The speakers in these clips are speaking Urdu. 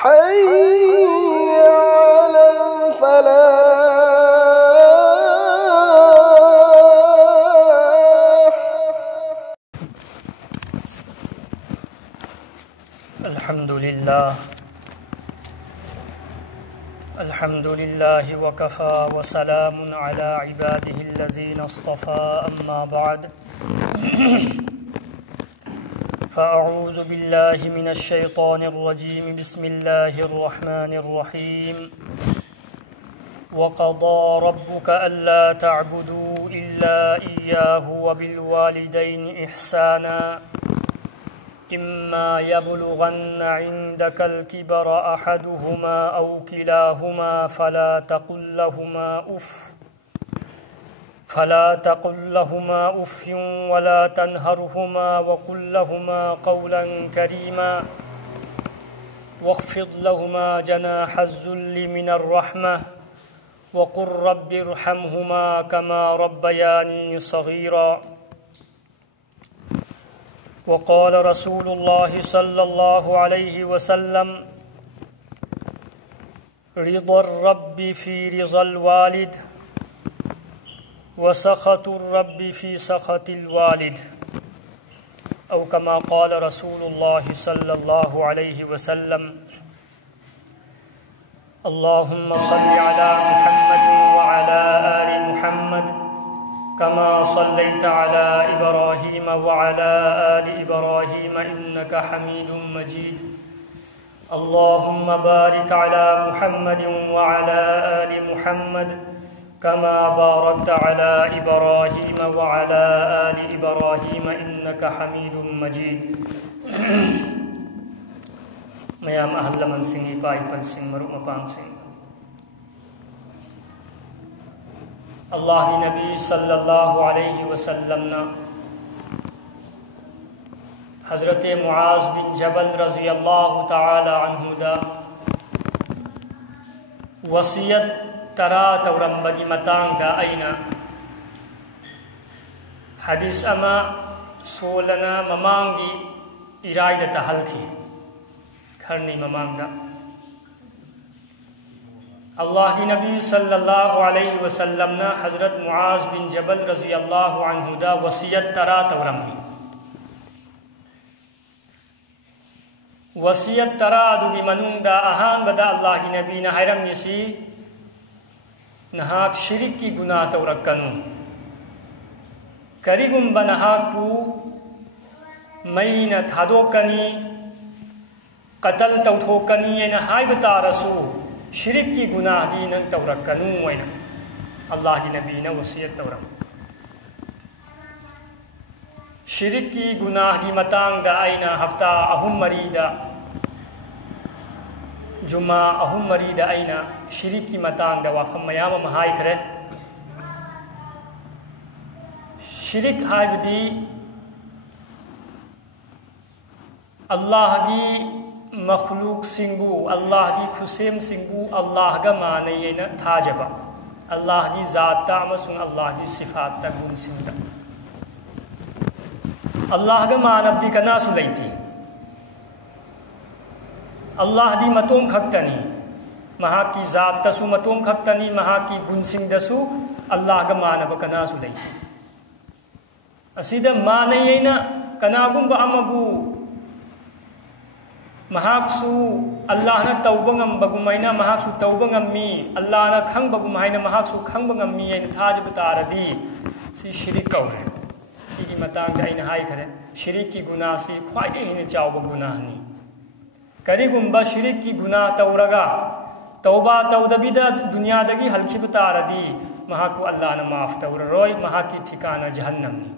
حي على الفلاح. الحمد لله وكفى وسلام على عباده الذين اصطفى أما بعد فأعوذ بالله من الشيطان الرجيم بسم الله الرحمن الرحيم وقضى ربك ألا تعبدوا إلا إياه وبالوالدين إحسانا إما يبلغن عندك الكبر أحدهما أو كلاهما فلا تقل لهما أف ولا تنهرهما وقل لهما قولا كريما واخفض لهما جناح الذل من الرحمة وقل رب ارحمهما كما ربياني صغيرا. وقال رسول الله صلى الله عليه وسلم رضا الرب في رضا الوالد وسخط الرب في سخط الوالد أو كما قال رسول الله صلى الله عليه وسلم. اللهم صل على محمد وعلى آل محمد كما صليت على إبراهيم وعلى آل إبراهيم إنك حميد مجيد. اللهم بارك على محمد وعلى آل محمد كما باركت على إبراهيم وعلى آل إبراهيم إنك حميد مجيد. ميام أهل من سنگی پائی پل سنگ مرو مپام سنگ اللہ نبی صلی اللہ علیہ وسلم نا حضرت معاذ بن جبل رضی اللہ تعالی عنہ دا وصیت ترا تورم بگی متان دا اینا حدیث اما سولنا ممانگی ارائد تحل تھی کھرنی ممانگ دا اللہ کی نبی صلی اللہ علیہ وسلم نا حضرت معاذ بن جبل رضی اللہ عنہ دا وصیت ترا تورم دی وصیت ترا دوگی منون دا اہان بدا اللہ کی نبی نا حیرم نسی نہاک شرک کی گناہ تورکنو کریگم بنہاک کو مین تھادوکنی قتل توتھوکنی نہائی بتا رسو شرک کی گناہ دین تورکنو وینا اللہ کی نبی نے وصیت تورم شرک کی گناہ کی متانگ دا اینا ہفتہ اہم مریدہ جمعہ اہم مریدہ اینا شرک کی متانگ دا وفم میام مہائی کرے شرک ہائی بدی اللہ کی مخلوق سنگو اللہ کی خسیم سنگو اللہ کا معنی نا تھاجبا اللہ کی ذات تا مسن اللہ کی صفات تا گم سنگا اللہ کا معنی دی کنا سلیتی اللہ دی متوم کھکتنی مہا کی ذات تسو متوم کھکتنی مہا کی گن سنگ دسو اللہ کا معنی بکنا سلیتی اسیدہ معنی نا کنا گم با امبو مہاکسو اللہ نا توبہ غم بگمائنا مہاکسو توبہ غمی اللہ نا کھنگ بگمائنا مہاکسو کھنگ بگمی این تھاج بتارا دی سی شرک کو ہے سی کی متانگ دا انہائی کرے شرک کی گناہ سی خواہدے ہی چاو بگناہ نی کری گمبا شرک کی گناہ تورگا توبہ تودبی دا دنیا دگی حلقی بتارا دی مہاکو اللہ نا معاف تور روئی مہاکی ٹھکانہ جہنم نی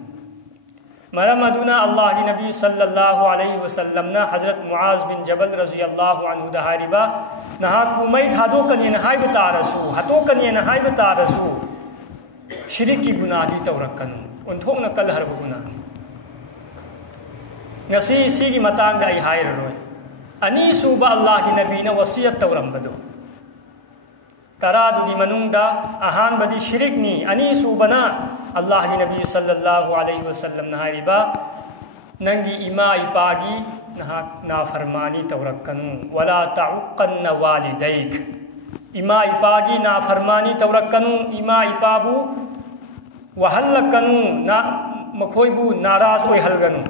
مرم ادونا اللہ کی نبی صلی اللہ علیہ وسلم نا حضرت معاذ بن جبل رضی اللہ عنہ دا حریبا نہا کومیت ہاتو کنی نہائی بتا رسو ہاتو کنی نہائی بتا رسو شرک کی گناہ دی تورکنو انتھوک نکل ہر گناہ نسی اسی کی متانگ دا ایہائی روئی انیسو با اللہ کی نبی نا وصیت تورم بدو ترادو دی منون دا اہان بدی شرک نی انیسو بنا اللہ کی نبی صلی اللہ علیہ وسلم نہاری با ننگی اما اپاگی نهاك نافرماني توركنو ولا تعقن والديك إما إباغي نافرماني توركنو إما إبابو وهلكنو مخويبو ناراز ويهلغنو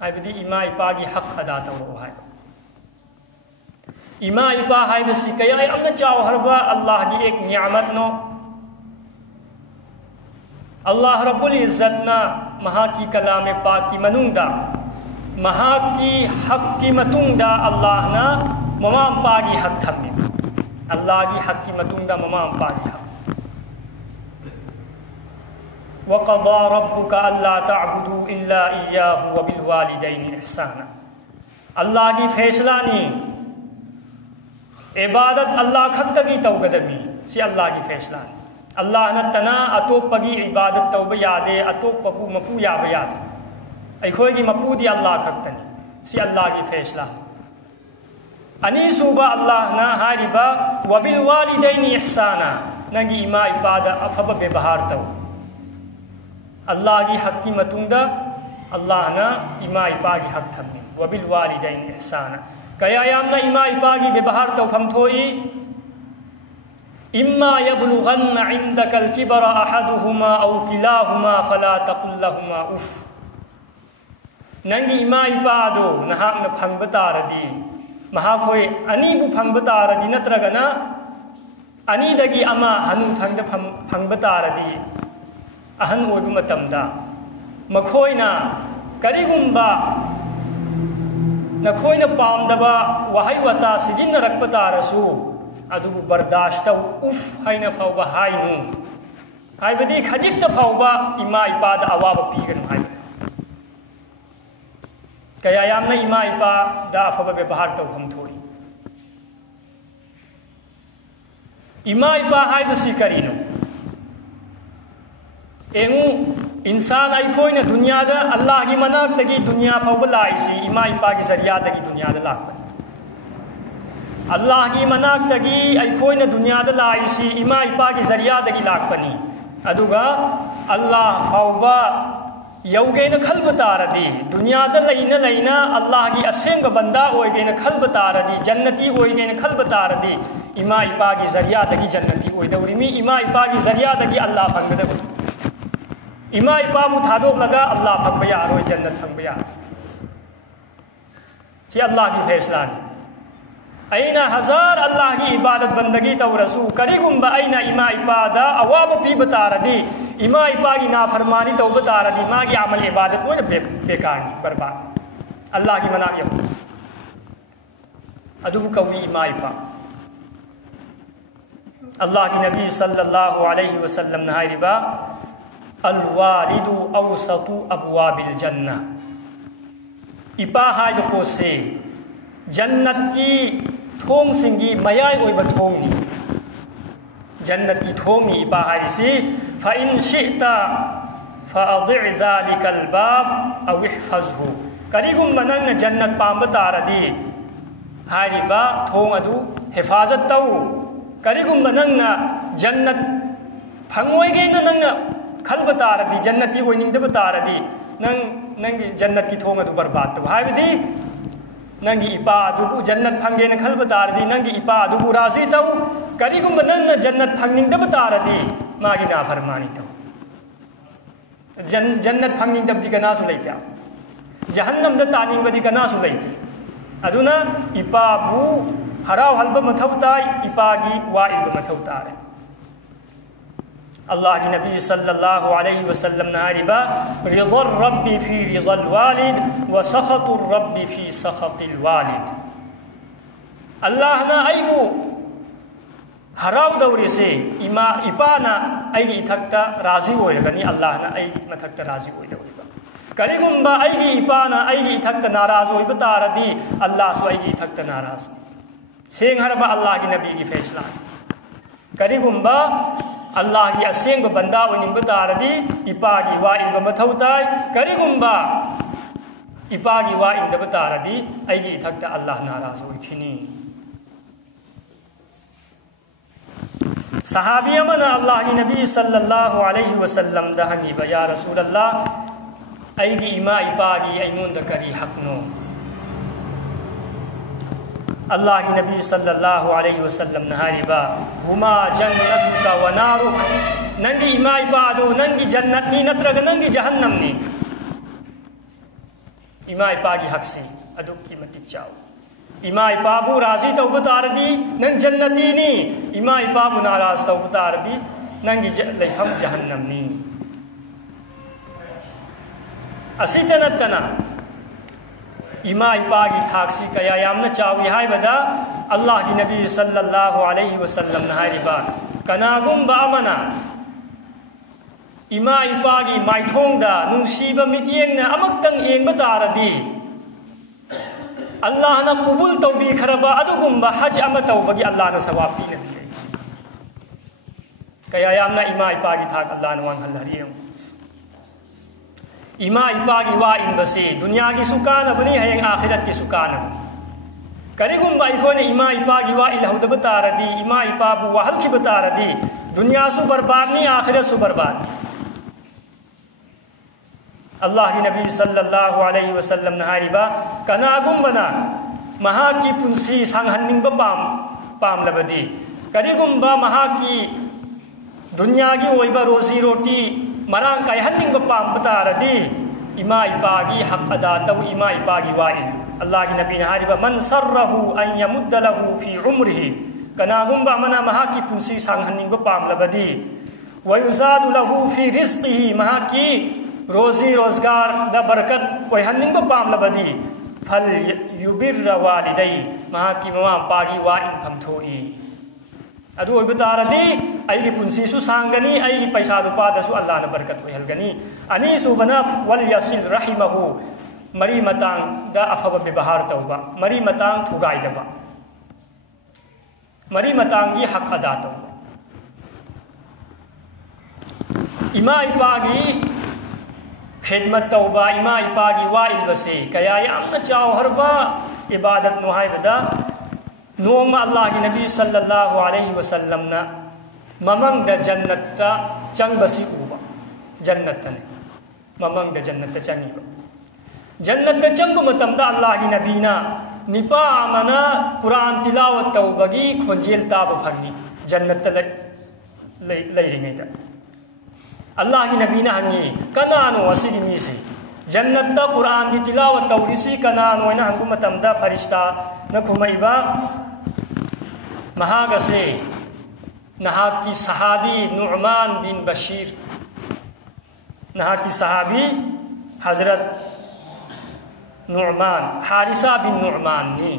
هاي بدي إما إباغي حق أدا تورو هاي إما إبا هاي بسي كيا أمنا جاو هربا الله کی ایک نعمت نو اللہ رب العزت نا مہا کی کلام پاک کی منوندا مہا کی حق کی متوندا اللہ نا ممام پاگی حق تھمی اللہ کی حق کی متوندا ممام پاگی حق وقضى ربك ألا تعبدوا إلا إياه وبالوالدين إحسانا اللہ کی فیصلہ نہیں عبادت اللہ خطگی توقدمی سی اللہ کی فیصلہ نہیں اللہ نتنا اتوپ پگی عبادت توبہ یادے اتوپ پگو مپو یاب یاد ایکھوئی کی مپو دی اللہ خطنی سی اللہ کی فیصلہ انی صوبہ اللہ نا حاربا وبالوالدین احسانا ننگی اما عبادت افب بے بہار تو اللہ کی حق کی متوندا اللہ نا اما عبا کی حق تھمی وبالوالدین احسانا کیا یامنا اما عبا کی بے بہار تو ہم تھوئی اما يبلغن عندك الكبر احدهما او كلاهما فلا تقل لهما اف ننگی اما عبا دو نہاک نہ پھنگ بتاردی مہا کوئی انی بو پھنگ بتاردی نترگنا انی دگی اما ہنو تھنگ پھنگ بتاردی اہن اویب متمدا مکھوئنا کریگمبا نکھوئنا پامدبا وحی وطا سجن رکبتا رسو ادو برداشتا اف حینا فاوبا حینو حی بدی خجکتا فاوبا اما عباد عواب پیگن حی کیا یامنا اما عباد دا افبا بے بہار تو ہم تھوڑی اما عباد حی بسی کرینو اینو انسان ایکھوئنا دنیا دا اللہ کی مناک تکی دنیا فوق لائیسی اما اپا کی ذریعہ تکی دنیا دا لاک پنی اللہ کی مناک تکی ایکھوئنا دنیا دا لائیسی اما اپا کی ذریعہ تکی لاک پنی ادوگا اللہ فوقا یوگین کھل بتار دی دنیا دا لینا اللہ کی اسنگ بندہ ہوئیگین کھل بتار دی جنتی ہوئیگین کھل بتار دی اما اپا کی ذریعہ تکی جنتی ہوئی دوری می اما اپا کی ذریعہ تکی اللہ فنگ دے اما اپا متھادو لگا اللہ پھنگ بیا روی جنت پھنگ بیا چی اللہ کی فیصلہ نہیں اینا ہزار اللہ کی عبادت بندگی تو رسو کریگم با اینا اما اپا دا عواب پی بتا ردی اما اپا کی نافرمانی تو بتا ردی ما کی عمل عبادت وہ بیکارنی برباد اللہ کی منع یہ ادو کوئی اما اپا اللہ کی نبی صلی اللہ علیہ وسلم نہائی ربا الوالد اوسط ابواب الجنہ اپا ہائی بکو سے جنت کی تھونگ سنگی میائی اوئی بتھونگ نی جنت کی تھونگ نی اپا ہائی سی فَإِن شِئْتَ فَأَضِعْ ذَلِكَ الْبَابِ اَوْ اِحْفَظْهُ کریگم مننگ جنت پامبتا ردی ہائی ربا تھونگ ادو حفاظت تو کریگم مننگ جنت پھنگوئی گئی ننگ کھل بتا ردی جنتی کوئی ننگ بتا ردی ننگ جنت کی تھونگ ادو برباد تو ہائی دی ننگی اپا ادو جنت پھنگے نہ کھل بتا ردی ننگی اپا ادو راضی تو کری گم ننگ جنت پھنگنگ بتا ردی ماگی نافرمانی تو جنت پھنگنگ دب دی کنا سو لیتا جہنم دا تاننگ بدی کنا سو لیتی ادونا اپا بو ہراو حلب متھوتا اپا کی وائل متھوتا رہے اللہ کی نبی صلی اللہ علیہ وسلم نہاربا رضا الرب فی رضا الوالد وسخط الرب فی سخط الوالد اللہ نا ایبو ہراو دوری سے اما اپانا ایگی اتھکتا راضی ہوئے لگنی اللہ نا ایگی متھکتا راضی ہوئے دوری با کریگم با ایگی اپانا ایگی اتھکتا ناراض ہوئے بتا ردی اللہ سو ایگی اتھکتا ناراض سینگ ہربا اللہ کی نبی کی فیصلہ کریگم با اللہ کی اسینگ بندہ وننگ بتا ردی اپا کی وائن بمتھوتائی کریگم با اپا کی وائن بتا ردی ایگی اتھکتا اللہ ناراض ہوئی کھنی صحابی من اللہ کی نبی صلی اللہ علیہ وسلم دہنی با یا رسول اللہ أيدي إما إباغي أينون دكري حقنو الله النبي صلى الله عليه وسلم نهاربا هما جنتك ونارك ننجي إما إبادو ننجي جنتني نترغ ننجي جهنمني إما إباغي حقسي أدوك كيمتك جاو إما إبابو رازي توبتاردي نن جنتيني إما إبابو ناراز توبتاردي ننجي ليهم جهنمني أسيتنا إما إباغي تاكسي كيا يامنا چاوي هاي بدا الله النبي صلى الله عليه وسلم نهاربا كناغم بأمنا إما إباغي مايتون دا ننشيب مديننا أمكتن إين بتاردي الله نقبول توبي خربا أدوكم بحج أما توبي الله نسوابي نبي كيا يامنا إما إباغي تاك الله نوان هلريم إما إباغي وائن بسي دنيا کی سکانہ بنی ہے آخرت کی سکانہ کریگم با ایکونے إما إباغي وائن لہو دبتا ردی إما إبابو وحل کی بتا ردی دنیا سو برباد نہیں آخرت سو برباد اللہ کی نبی صلی اللہ علیہ وسلم نہاری با کناگم بنا مہا کی پنسی سانگھننگ با پام لبدی کریگم با مہا کی دنیا کی ویبا روزی روٹی مران کای ہننگ بپام بتا ردی إما إباغي حق أداته إما إباغي وائل الله نبي نهاري من سره أن يمد له في عمره كناغم بأمنا مهاكي پنسي سانغهنين بپام لبدي ويزاد له في رزقه مهاكي روزي روزگار دا برکت ويهنين بپام لبدي فليبر والدي مهاكي ممام باغي وائل پمتوئي ادو بتا ردی ایگی پنسی سو سانگنی ایگی پیسہ دوپا دسو اللہ نے برکت کو ہلگنی انی سو بنا ولیصل رحمه مری متان دا افب ببہار توبہ مری متان تھگائی دبا مری متان یہ حق ادا توبہ إما إباغي خدمت توبہ إما إباغي وائل بسي کیا یامنا چاو ہربا عبادت نوحائی دا نوم الله النبي صلى الله عليه وسلم نا ممن دا جنت چنگ بسی اوبا جنت نے ممن دا جنت چنگی با جنت چنگ متم دا الله النبي نا نپا آمنا قرآن تلاوت توبگی کھنجیل تاب پھرنی جنت لئی رنگی دا الله النبي نا ہنگی کنانو وسیلی میسی جنت دا قرآن دی تلاوت توریسی کنانو اینا ہنگو متم دا فرشتہ نکھومئی با مہاگ سے نہا کی صحابی نعمان بن بشیر نہا کی صحابی حضرت نعمان حارثہ بن نعمان نی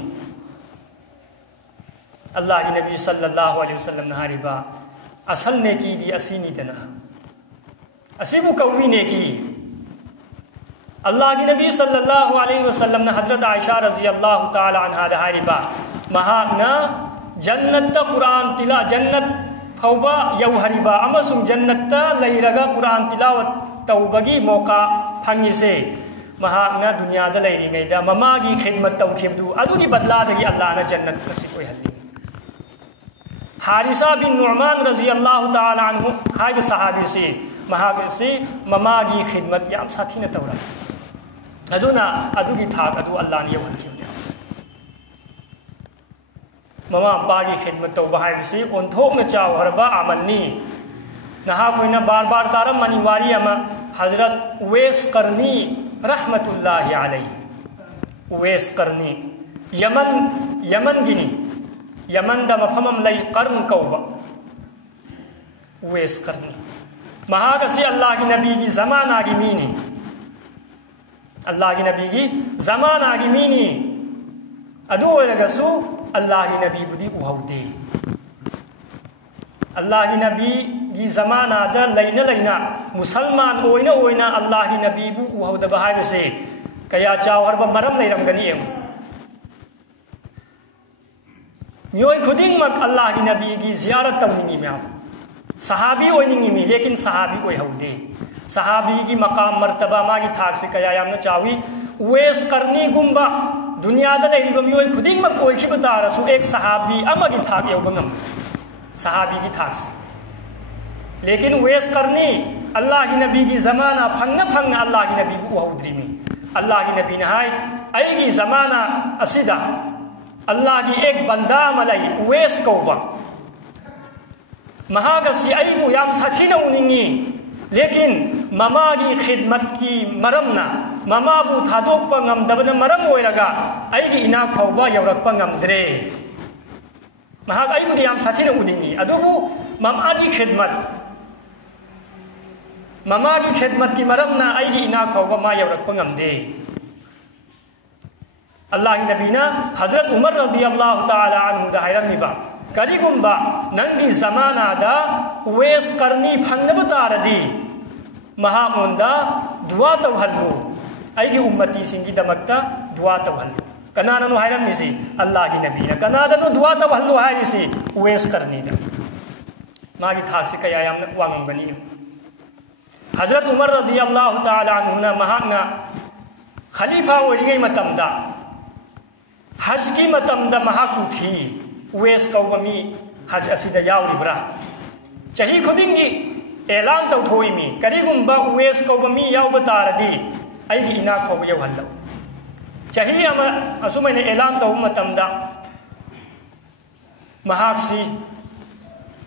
اللہ کی نبی صلی اللہ علیہ وسلم نہاری با اصل نے کی دی اسینی دنا اسیبو کوی نے کی اللہ کی نبی صلی اللہ علیہ وسلم نے حضرت عائشہ رضی اللہ تعالی عنہ دہاری با مہاگنا جنت تا قرآن تلا جنت فوبا یوہری با امسن جنت تا لیرگا قرآن تلاوت توبگی موقع پھنگی سے مہاگنا دنیا دا لیری گئی دا مماگی خدمت توکیب دو ادو کی بدلا دگی اللہ نے جنت کسی کوئی حلی حارثہ بن نعمان رضی اللہ تعالی عنہ ہائی صحابی سے مہاگ سے مماگی خدمت یام ساتھی نے تورا ادو کی تھاک ادو اللہ نے یوہن کیوں مما باغی خدمت توبہ ہے سے انتھوک نہ چاو ہربا عملنی نہا کوئی نہ بار بار تارم منی واری اما حضرت اویس قرنی رحمت اللہ علیہ اویس قرنی یمن گنی یمن دا مفہمم لئی قرن کوبا اویس قرنی مہاگ سے اللہ کی نبی کی زمان آگی مینی اللہ کی نبی کی زمان آگی مینی ادو لگسو اللہ کی نبی بدی اوہو دے اللہ کی نبی کی زمان آدھا لینا مسلمان اوینا اللہ کی نبی بو اوہو دا بہائی بسے کیا چاو ہر با مرم لئی رمگنی ایم میوئی خودنگ مک اللہ کی نبی کی زیارت تونگی میں آپ صحابی اوینگی میں لیکن صحابی اوہو دے صحابی کی مقام مرتبہ ماں کی تھاک سے کیا یامنا چاوی اویس قرنی گمبا دنیا دا دے ریبا میوئی خودنگ مک اوئی کی بتا رسو ایک صحابی اما کی تھاک یو بنگم صحابی کی تھاک سے لیکن Owais قرنی Allah ki nabi ki zamana phangna phangna Allah ki nabi bu uhudri mi Allah ki nabi na hai ai ki zamana asida Allah ki ek banda malai Uwais kauba mahagasi ai bu yam sathina uningi lekin mama ki khidmat ki maramna mama bu thadok pa ngamdabna maram oiraga ai ki ina kauba yaurak pa ngamdre mahag ai bu yam sathina uningi adubu mama ki khidmat ki maramna ai ki ina kauba ma yaurak pa ngamde Allah ki nabi na Hazrat Umar radiyallahu ta'ala anhu da hayram ba karigumba nangi zamana da Uwais qarni phangna taradi mahamonda dua tawhallu aigi ummati singi damakta dua tawhallu kanana no hayram misi Allah ki nabi na kanada no dua tawhallu hayisi Uwais qarni da magi thaksi kaya yamna wangam bani Hazrat Umar radiyallahu ta'ala anhu na mahana khalifa oringai matamda haj ki matamda mahaku thi Uwais kaubami haj asida yauribra chahi khudingi elan tau thoi mi karigumba Uwais kaubami yauba taradi aigi ina khau yau hallo chahi ama asumaina elan tau matamda mahaksi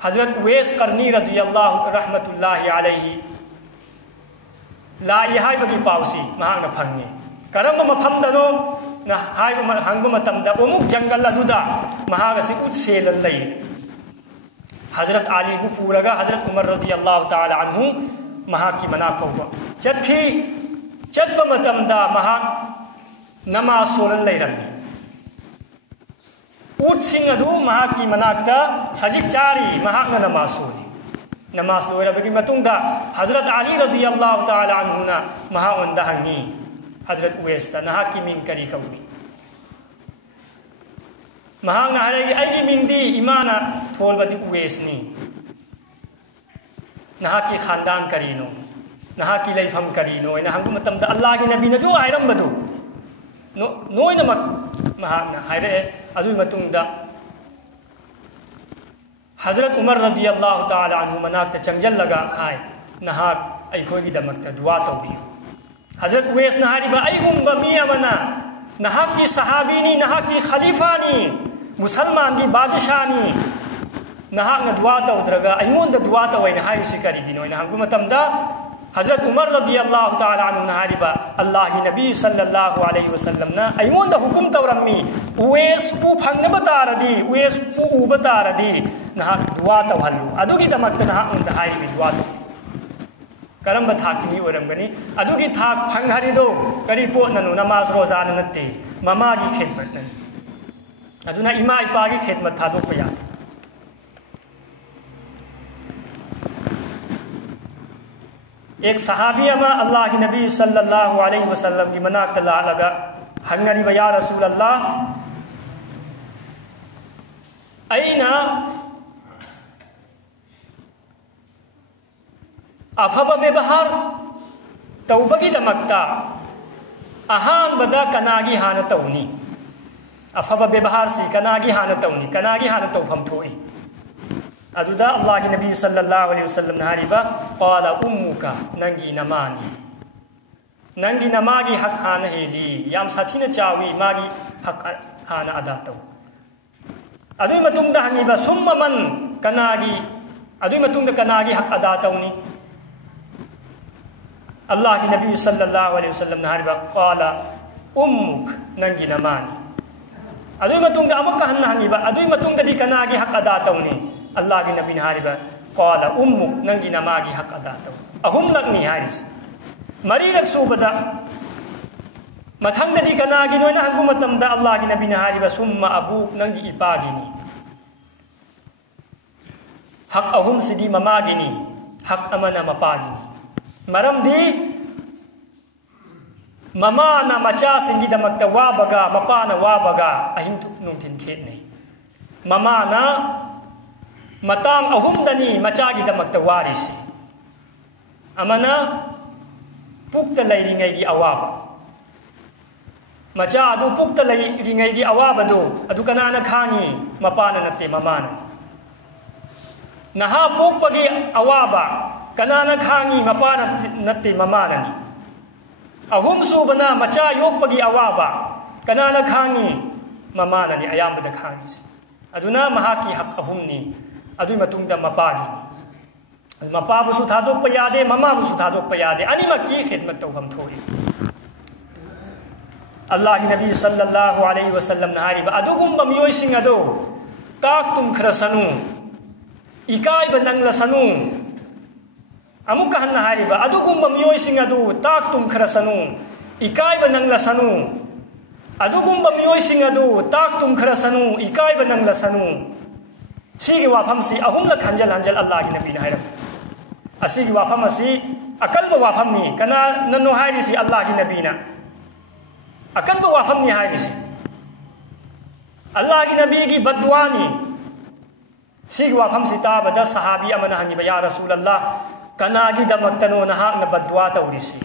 Hazrat Uwais Qarni radiyallahu rahmatullahi alayhi la ihai bagi pausi mahana phangi karamba mafamdano na hai hangba matamda omuk jangal aduda mahagasi utsel lay Hazrat Ali bu puraga Hazrat Umar radiyallahu ta'ala anhu mahaki mana khawba chatba matamda mahak namaz solan lay rami utsing adu mahaki manakta sajik chari mahak na namaz soli namaz loira bagi matungda Hazrat Ali radiyallahu ta'ala anhu na mahawanda hangi Hazrat Uwais ta nahaki min kari kawi mahang na halagi ai min di imana tholbati Uwais ni nahaki khandan karino nahaki laifam karino ina hangum matamda Allah ki nabi na jo airam badu noina mak mahang na haire adu matungda Hazrat Umar radiyallahu ta'ala anhu manakta changjal laga hai nahak ai khoi gi damakta dua tawbi Hazrat Uwais na hariba ai gumba miya mana nahak ji sahabini nahak ji khalifani musalman di badshani nahak na dua tawdraga ai ngonda dua tawai na hayu sikari binoy na hangum matamda Hazrat Umar radiyallahu ta'ala anhu na hariba Allah ki nabi sallallahu alaihi wasallam na ai ngonda hukum tawrammi Uwais pu phangna bataradi Uwais pu ubataradi nahak dua tawhallu adugi damakta nahak unda hai bi dua karamba thakini oramgani adugi thak phangharido kari po nanu namaz roza nante mama gi khidmat nan aduna ima ipa gi khidmat thadok pa yate ek sahabi ama Allah ki nabi sallallahu alaihi wasallam ki manak tala laga hangari ba ya rasulullah aina afaba bebahar taubagi damakta ahan bada kanagi hana tauni afaba bebahar si kanagi hana tauni kanagi hana tawfam thoi aduda Allah ki nabi sallallahu alaihi wasallam hariba qala ummuka nangi namagi hak hana heli yam sathina chawi magi hak hana ada taw adu matungda haniba summa man kanagi adu matungda kanagi hak ada tawni Allah ki nabi sallallahu alaihi wasallam na hariba qala ummuk nangi namani adui matungda amaka hanna haniba adui matungda di kanagi hak ada tawni Allah ki nabi na hariba qala ummuk nangi namagi hak ada taw ahum lagni haris mari rak subada mathangda di kanagi noina hangu matamda Allah ki nabi na hariba summa abuk nangi ipagini hak ahum sidi mamagini hak amana mapagini maram di mama na macha singi damakta wabaga mapa na wabaga ahim nungtin khet nei mama na matang ahum dani macha gi damakta warisi amana pukta lairingai gi awaba macha adu pukta lairingai gi awaba do adu kanana khangi mapa na natte mama na naha pukpagi awaba kanana khangi mapa natte mamanani ahum subana macha yokpagi awaba kanana khangi mamanani ayambada khangi aduna mahaki hak ahumni adui matungda mapagi mapa bu su thadok payade mama bu su thadok payade ani makki khidmat tawham thoi Allah Nabi sallallahu alaihi wasallam nahariba adugum bamiyoi sing ado tak tum khrasanu ikai banang lasanu amuka han nahariba adugum bamiyoi sing ado tak tum khrasanu ikai banang lasanu adugum bamiyoi sing ado tak tum khrasanu ikai banang lasanu sigi wafam si ahum la khanjal hanjal Allah Nabi nahariba asigi wafam si akal ba wafam ni kana nanu hairi si Allah Nabi na akan ba wafam ni hairi si Allah Nabi gi badwani sigi wafam si tabada sahabi amana hani ba ya Rasulullah kana gi damaktano naha na badwa tawrisi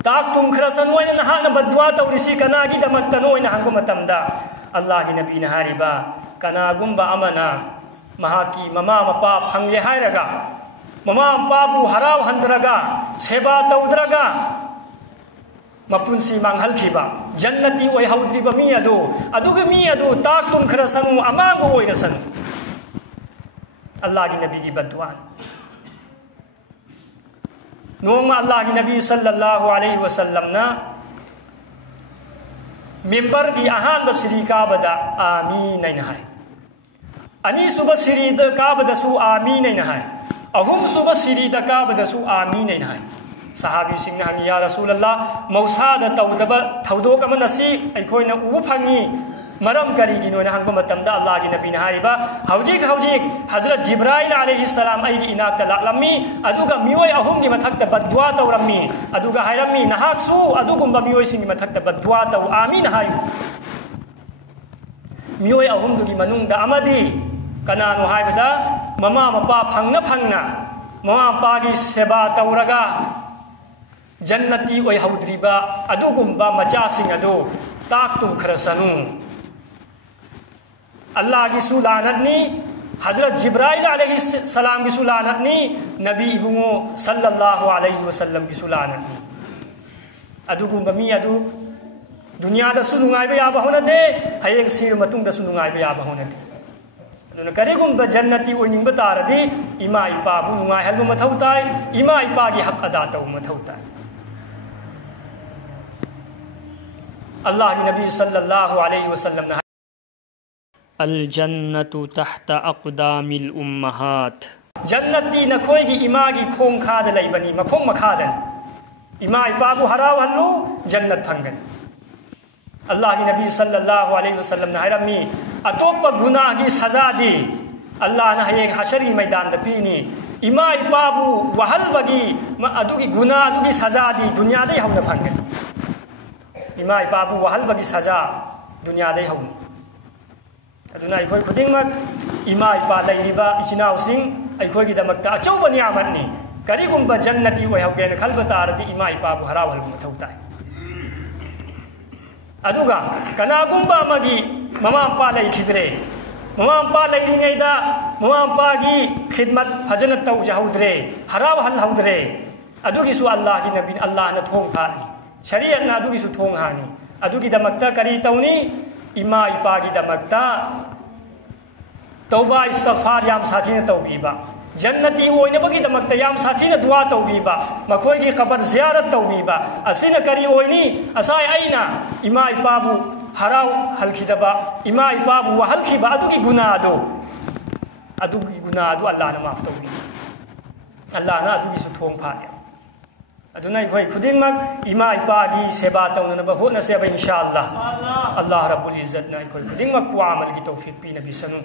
tak tum khrasan wa naha na badwa tawrisi kana gi damaktano ina hango matamda Allah Nabi na hariba kana gumba amana mahaki mama mapa phangye hairaga mama mapa bu harau handraga seba taudraga mapunsi manghal khiba jannati oi haudri ba mi ado aduga mi ado tak tum khrasanu amago oi rasan Allah ki nabi ki badwan noma Allah ki nabi sallallahu alaihi wasallam na mimbar di ahan basiri ka bada amin nain hai ani suba siri da ka bada su amin nain hai ahum suba siri da ka bada su amin nain hai sahabi sing na ya Rasulullah mausa da tawdaba thawdok amana si aikoina ubu phangi maram kari gi noina hangba matamda Allah gi nabi na hariba haujik Hazrat Jibril alaihi salam ai gi inakta laqlami aduga mioi ahum gi mathakta badwa tawrammi aduga hairami nahaksu adugumba mioi sing gi mathakta badwa taw amin hayu mioi ahum gi manungda amadi kananu haibada mama mapa phangna mama mapa gi seba tawraga jannati oi haudriba adugumba macha sing ado tak tum khrasanu Allah ki sulanat ni Hazrat Jibril alaihi salam ki sulanat ni Nabi ibungo sallallahu alaihi wasallam ki sulanat ni adugumba mi adu dunya da sunungai ba yaba honade hayeng sir matung da sunungai ba yaba honade nuna karigumba jannati oi ningba taradi ima ipa bu nungai halbu mathautai ima ipa gi hak ada taw mathautai Allah ki Nabi sallallahu alaihi wasallam na Al-jannatu tahta aqdamil ummahat jannati na khoi gi ima gi khong kha da laibani makhong makha dan ima ipa bu haraw hanlu jannat phangan Allah ki Nabi sallallahu alaihi wasallam na hairami atoppa guna gi saza di Allah na hayeng hashari maidan da pini ima ipa bu wahal bagi adugi guna adugi saza di dunya dai hawna phangan ima ipa bu wahal bagi saza dunya dai hawna aduna aikoi khudingmak ima ipa lairiba isinau sing aikoi gi damakta achauba niamat ni karigumba jannati oi haugen khalba tarati ima ipa bu harawal mu thautai aduga kanagumba magi mama pa lai khidre mama pa lai ngaida mama pa gi khidmat hajanat tau jaudre haraw han haudre adugi su Allah gi nabi Allah na thong thani shariat na adugi su thong hani adugi damakta kari tauni ima ipa gi damakta tauba istighfar yam sathina tawbiba jannati oina bagi damakta yam sathina dua tawbiba makoi gi qabr ziyarat tawbiba asina kari oini asai aina ima ipa bu haraw halkhidaba ima ipa bu halkhiba adugi gunado Allah na maaf tawbi Allah na adugi su thong pha aduna ikoi khudingmak ima ipa gi seba tawna ba hona seba inshallah Allah rabbul izzat na ikoi khudingmak ku amal gi tawfiq pi nabi sanu